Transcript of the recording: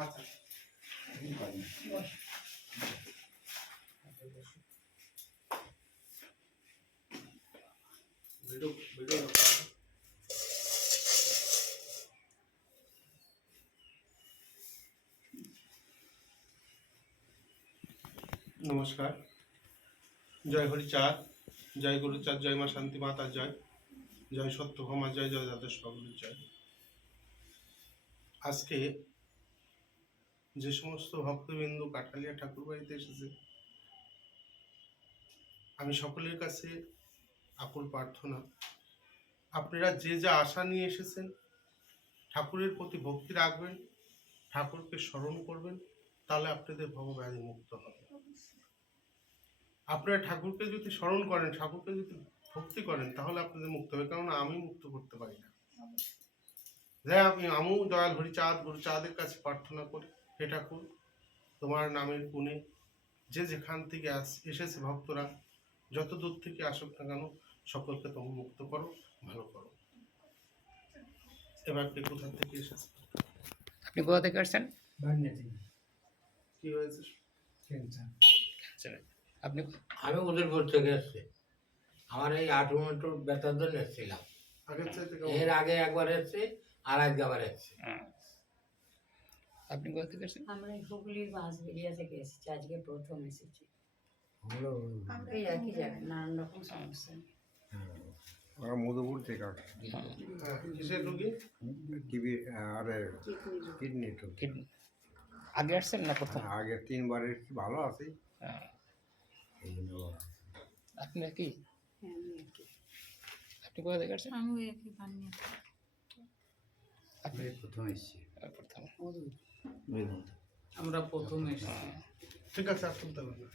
আচ্ছা নমস্কার। জয় হরিচাঁদ, জয় গুরুচাঁদ, জয় মা শান্তি মাতা জয়, জয় সত্যভামা জয়, জয় দাদা সকলের জয়। আজকে যে সমস্ত ভক্তবিন্দু কাঠালিয়া ঠাকুর বাড়িতে এসেছে, আমি সকলের কাছে আকুল প্রার্থনা, আপনারা যে যা আশা নিয়ে এসেছেন, ঠাকুরের প্রতি ভক্তি রাখবেন, ঠাকুরকে স্মরণ করবেন, তাহলে আপনাদের ভবব্যাধি মুক্ত হবে। আপনারা ঠাকুরকে যদি স্মরণ করেন, ঠাকুরকে যদি ভক্তি করেন, তাহলে আপনাদের মুক্ত হবে। কারণ আমি মুক্ত করতে পারি না। যাই আমিও দয়াল হরিচাঁদ গুরুচাঁদের কাছে প্রার্থনা করি, হে ঠাকুর, তোমার নামের গুণে যে যেখান থেকে এসেছে ভক্তরা, যত দূর থেকে আসুক না কেন, সকলকে তুমি মুক্ত করো, ভালো করো। এবার কে কোথা থেকে এসেছে? আপনি কোথা থেকে আসছেন? কি হয়েছে? আপনি? আমি উদয়পুর থেকে এসেছি। আমার এই 8 মিনিট ব্যথার জন্য এসেছিলাম। আগের চাইতে এর আগে একবার এসেছি, আর একবার এসেছি। আপনি কোথা থেকে আসছেন? আমরা হুগলির বাঁশবেড়িয়া থেকে এসেছি, আজকে প্রথম এসেছি। এই একই জায়গায় নানান রকম সমস্যা। ওরা মধুপুর থেকে আসে। কিসের রোগী? টিভি আরে কিডনি তো আগে আসছেন না প্রথম? আগে 3 বার এসেছি, ভালো আছি। এই জন্য আপনি কি? হ্যাঁ, আমি একই। আপনি কোথা থেকে আসছেন? আমি একই বানিয়ে আপনি প্রথম এসেছি। প্রথম। আমরা প্রথম এসেছি। ঠিক আছে, আর তুলতে হবে না।